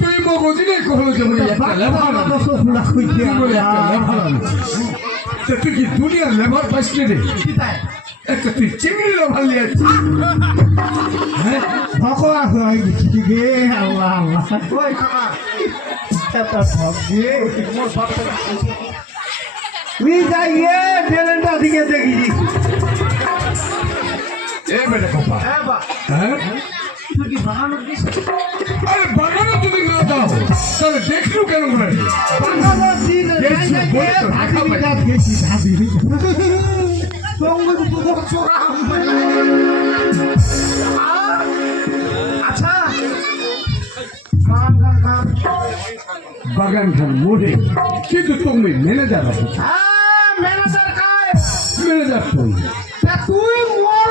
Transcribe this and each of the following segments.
তুই মগজিনে কখনো যেমন একটা লেবার। তুই কি দুনিয়ার লেবার পাইছিলি রে একটা তুই চিংড়ি লেবার নিয়ে আসছিস। হ্যাঁ গেছি গে আল্লাহ আল্লাহ ওই এত ভক তুই যাই গে দিকে দেখি এই বেটা কপা হ্যাঁ? আরে বাগানে যদি না দাও। তাহলে দেখলু কেন করে বাংলা? দিন গেছি, যাই বই গে তো ভাবি দেখা পাই। বিরাট গেছি ভাবি সঙ্গে তো চোরা আচ্ছা বাগান খান মোড়ে কিন্তু তুমি ম্যানেজার আছো। হ্যাঁ ম্যানেজার তুই তুই মোর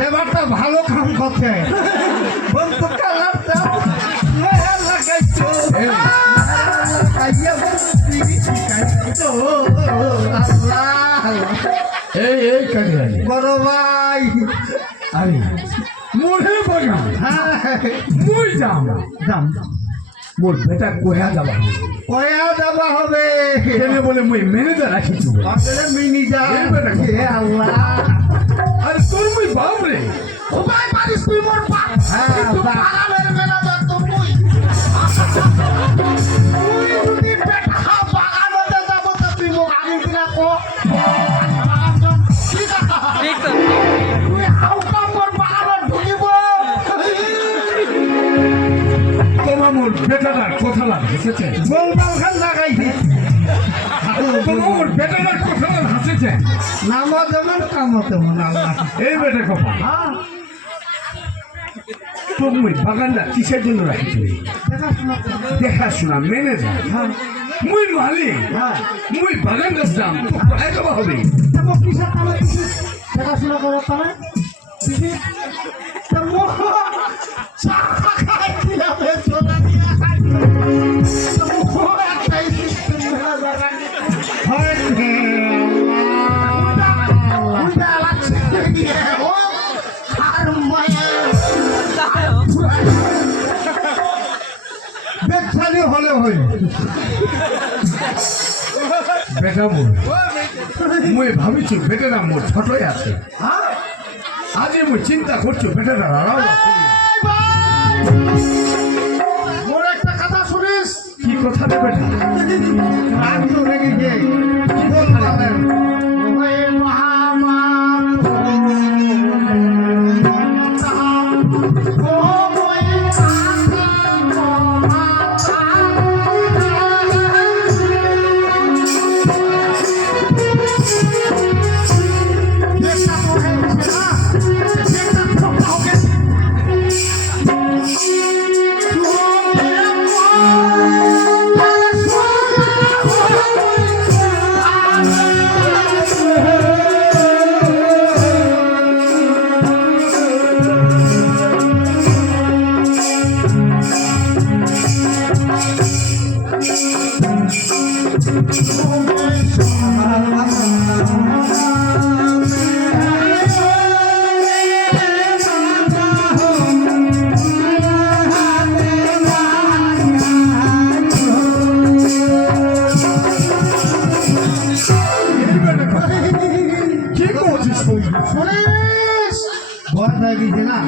লেবারটা ভালো কাম করছে। বলতো কালারটা এই, বড় ভাই। আরে। মোড়ে বাগান হ্যাঁ। মুই যাম দাম। মোর বেটা কোয়া যাবা কয়া যাবা হবে। কেন বলে মুই ম্যানেজার রাখি তুই আসলে যা বেটা হে আল্লাহ। আরে তোর মুই বাপ রে। পারিস তুই মোর বাপ? হ্যাঁ, বাপ। বাগানের ম্যানেজার বেটাটার কথা লাগ হেসেছে? গোলমাল খান লাগাই তোমার মোর বেটাটার কথা লাগ হাসেছে? নাম যেমন কাম তেমন আল্লাহ। এই বেটা কথা হ্যাঁ। তোর মুই বাগানটা কিসের জন্য রাখি তুই দেখাশোনা ম্যানেজার হ্যাঁ। মুই মালিক। হ্যাঁ। মুই বাগান দাম তো প্রায় দেওয়া হবে। তারপর কিসের কামে কিছু দেখাশোনা করার কামে বেচালি হলে হইল বেটা ভাবিছি বেটারা মোর ছোটই আছে হ্যাঁ আজই মুই চিন্তা করছি বেটারা আরাম আছে কথা রে বেটা রাগ রেগে গিয়ে শুনিস ভয় হয়ে গেছে না?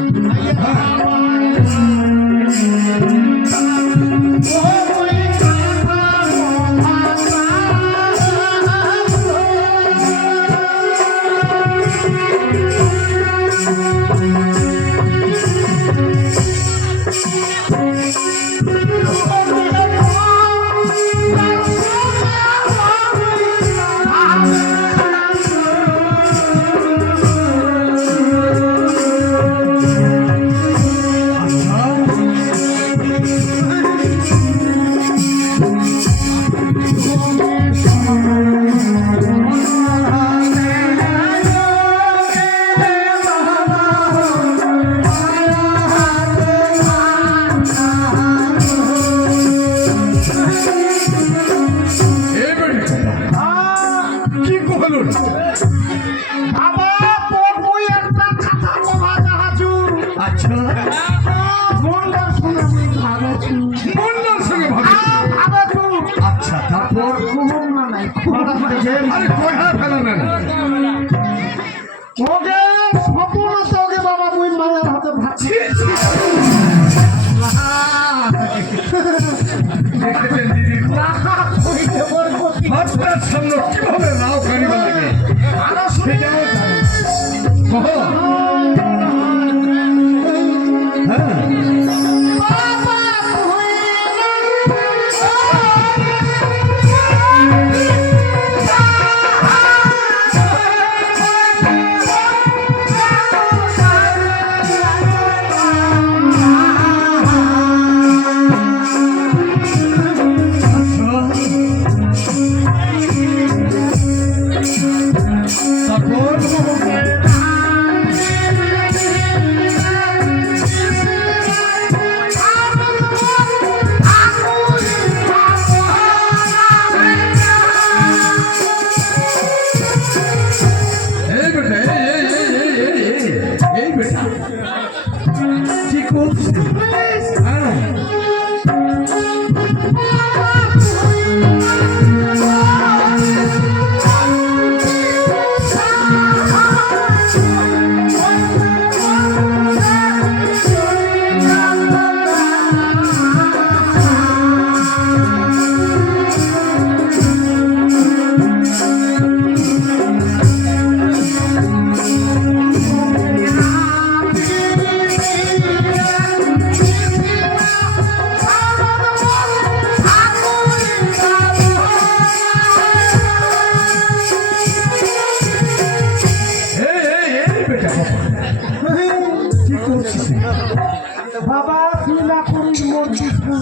মোর দুষ্কু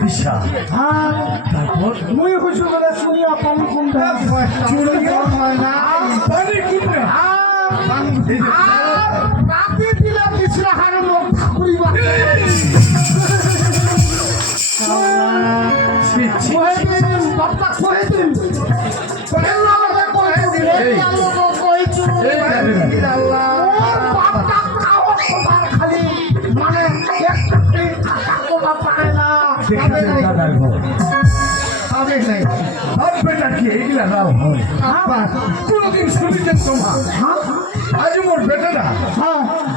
দিশা হ্যাঁ। তারপর? মুই হইছু বলে শুনিয়া পানি কুমটা চুড়িয়া না পানি কুমড়া রাতে দিলে পিছলা হারে লোক ঠাকুরিবা ছি দাদার ঘর আবে নাই। আর বেটা কি? এগুলা নাও। হয়। কোনোদিন তোমার আজ মোর বেটাটা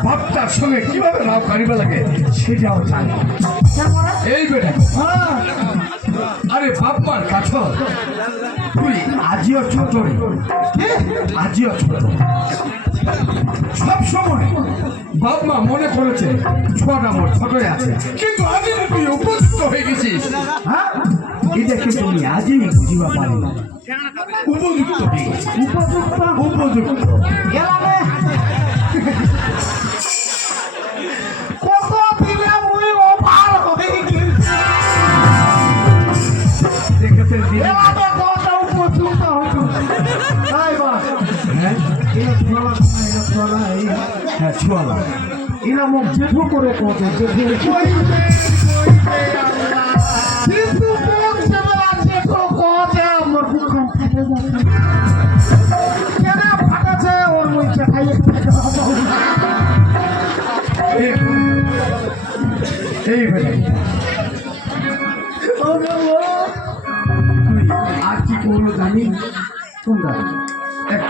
বাপটার সঙ্গে কীভাবে নাও কারিবা লাগে সেটাও জানি। এই বেটা। আরে বাপ মার কাছ তুই আজিও ছোট আজিও ছোট। সব সময় বাপ মা মনে করেছে ছোটা মোর ছোটই আছে। কিন্তু আজ তুই গেছিস হ্যাঁ? এটা কিন্তু আজই বুঝিবা পারি উপযুক্ত উপযুক্ত উপযুক্ত। গেলামে। কত দিনে মুই অপার হয়ে গেছি। দেখেছেন গেলামে কত উপযুক্ত হইতো তাই বা। হ্যাঁ? এ ছোলা এ ছোলা হ্যাঁ ছোয়ালা। এরা মুখ জেঠু করে কত জেঠু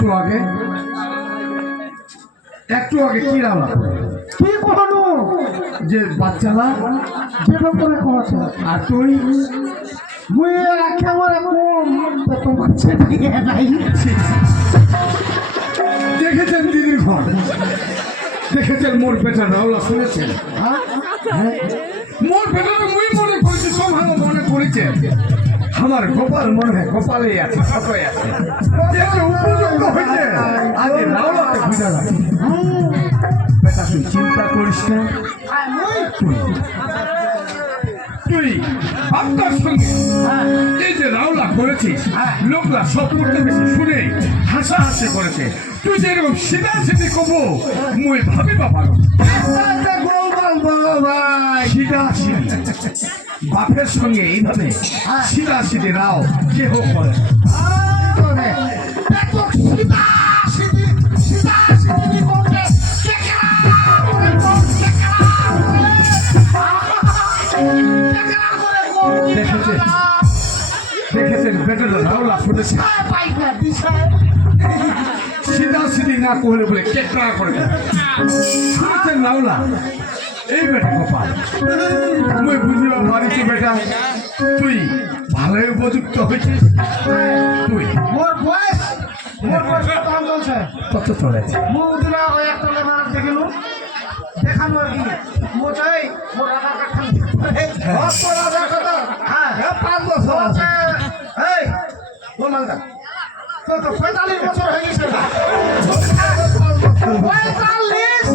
একটু আগে। একটু আগে কি রান্না কি কখনো যে বাচ্চারা জেঠু করে কছে আর তুই? মুই একেবারে তোমার নাই দেখেছেন দিদির ঘর? দেখেছেন মোর বেটা রাওলা শুনেছেন? হ্যাঁ? হ্যাঁ? মোর বেটাটা মুই মনে করেছি সোমহানো মনে করেছে আমার গোপাল মনে হয় গোপালেই আছে ছোটই আছে। উপযুক্ত হয়েছে আগে রাওলাতে বুঝা লাগে বেটা তুই চিন্তা করিস না। তুই তুই আপনার সঙ্গে এই যে রাওলা করেছিস লোকরা সব করতে বেশি শুনে হাসাহাসি করেছে। তুই যে এরকম সিধা সিধি কবো মুই গোপাল বড় সিধা সিধি বাপের সঙ্গে এইভাবে সিধা সিধি রাও কেহ করে? কেকড়া করে কেকড়া করে কেকড়া করে? দেখেছেন বেটাটা রাওলা ফুটেছে। সিধা সিধি না করলে বলে কেটরা করে? শুনেছেন রাওলা এই বেটা গোপাল মুই বুঝিবা পারিছি বেটা। তুই ভালোই উপযুক্ত হয়েছিস তুই। মোর বয়স মোর বয়স কত চলছে। কত চলেছে? মুদিরা ওই একটা লেবার দেখিলু। দেখানো আর কি? মো চাই মোর আধার কার্ড খান। আধার কার্ড হ্যাঁ পাঁচ বছর আছে। এই বল মালদা তো তো পঁয়তাল্লিশ বছর হয়ে গেছে। পঁয়তাল্লিশ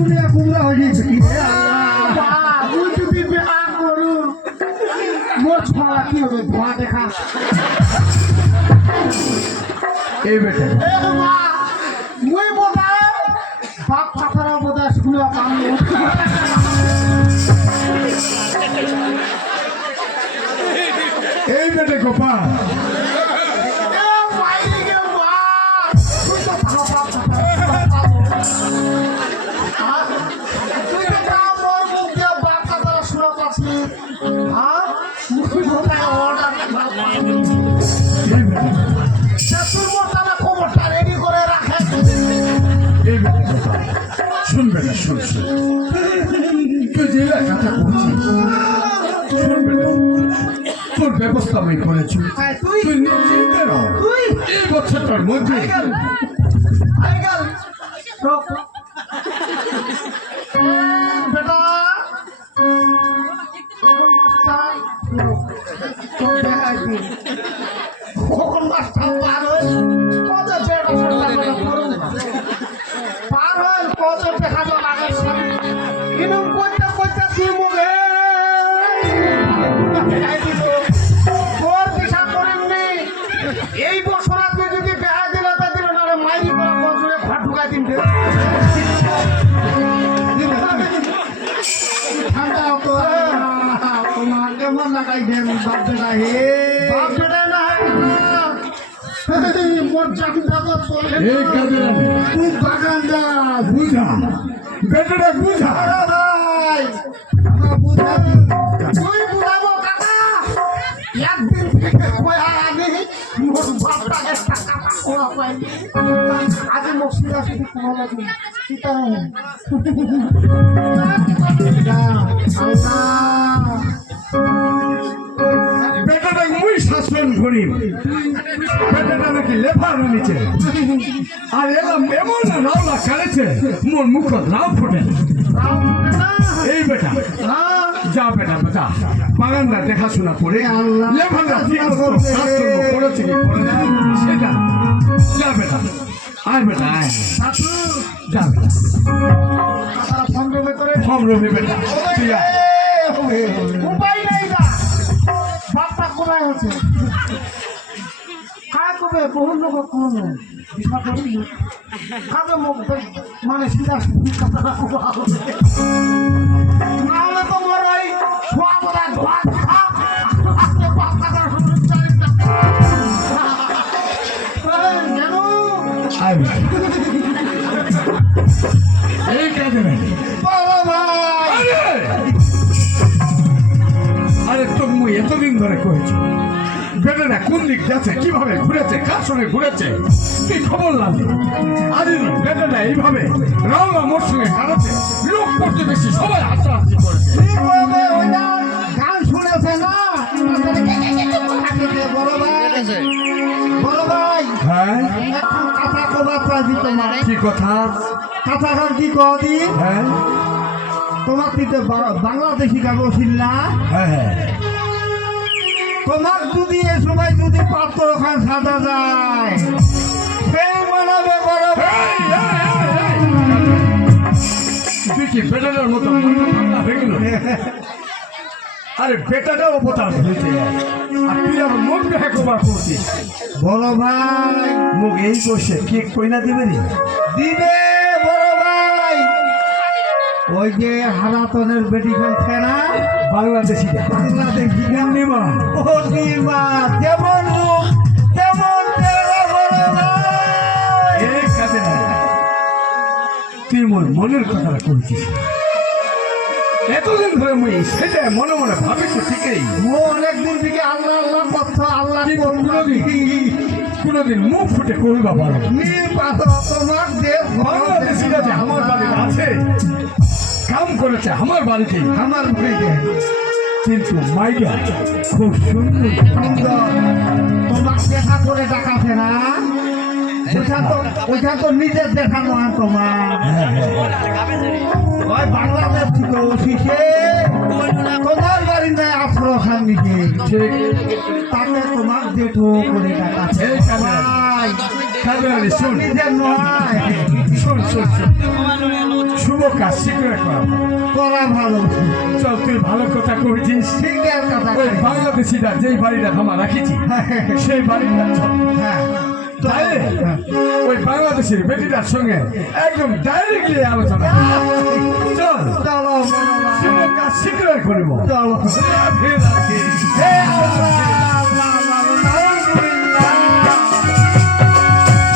তুমি কুমড়া হয়ে গেছে কি? তুই যদি বিয়া করু মোর ছড়া কি হবে? ধোঁয়া দেখা। এই বেটা। মুই বোধহয় বাপ চাচারা বোধহয় স্কুলে পাম এই বেটে গোপাল। তুই যে তোর ব্যবস্থা আমি করেছি। তুই নিশ্চিন্তে এই বছরটার মধ্যে। বাপ বেটা হে বাপ বেটা না। মোর জামটা তো চলে এই কাজে তুই বাগানটা বুঝা বেটাটা বুঝা। ভাই আমার তুই বুঝাবো কাকা। একদিন থেকে কয়া আমি মোর বাপটাকে টাকা পাওয়া পাই আজ মোক সিরা সিধি কোয়া লাগি সীতা বেটাটা মুই শাসন করি নাকি লেফার নিচে। আর এলাম এমন রাওলা কালেছে মোর মুখ রাও ফুটে। এই বেটা যা বেটা বেটা বাগানটা দেখাশোনা করে মতো করেছে কি সেটা। যা বেটা আয় বেটা আয়। যা বেটা। ফর্ম রবি বেটা। তুই উপায় নাই। না আছে কায় কবে? বহু লোক করি কাবে মুখ মানে সিধা সিধি কথাটা কোয়া হবে এতদিন ধরে কয়েছি বেটাটা কোন দিক যাচ্ছে কীভাবে ঘুরেছে কার সঙ্গে ঘুরেছে কি খবর লাগবে আরে বেটাটা এইভাবে রাওলা মোর সঙ্গে কাটাচ্ছে লোক প্রতিবেশী সবাই হাসাহাসি করেছে। গান শুনেছে না? বড় ভাই বড় ভাই। হ্যাঁ? এখন কথা কি কথা? কথা ঘর কি কদি হ্যাঁ। তোমার দিতে বাংলাদেশি কাগজ না হ্যাঁ হ্যাঁ। তোমার যদি এ সময় যদি পাত্র ওখান সাজা যায় সেই মানাবে বেটাটার মতো আরে বেটাটা অবতার হয়েছে। আর তুই আমার মুখ দেখা কবার করছিস বড় ভাই মুখ এই বসে কেক কইনা দিবে দিবে। ওই যে হারাতনের বেটি ফেলছে না? বাংলাদেশি বাংলাদেশি গান নিমা ও নিমা যেমন তেমন তুই মোর মনের কথা করছিস এতদিন ধরে মুই সেটা মনে মনে ভাবি তো ঠিকই। ও অনেকদিন থেকে আল্লাহ আল্লাহ করছ আল্লাহ কোনোদিন? কোনোদিন মুখ ফুটে করবা পারো না। তোমার দেশ আমার বাড়িতে আছে কাম করেছে আমার বাড়িতে। আমার বাড়িতে। কিন্তু মাইয়া খুব সুন্দর। সুন্দর। তোমার দেখা করে দেখাছে না? ওইটা তো ওইটা তো নিজের দেখা নয় তোমার। ওই বাংলাদেশ থেকে অফিসে তোমার বাড়ি নাই আশ্রয় খান নিজে? তাকে তোমার জেঠু করে আলী শুন। শোন শোন শুভ কাজ শীঘ্র করা করা ভালো। চল তুই ভালো কথা কইছিস। ঠিকের কথা ওই বাংলাদেশিরা যেই বাড়িটা আমার রাখিছি সেই বাড়িটা চল। হ্যাঁ। ওই বাংলাদেশের বেটিটার সঙ্গে একদম ডাইরেক্টলি আলোচনা চল। শুভ কাজ শীঘ্র করব। চলো।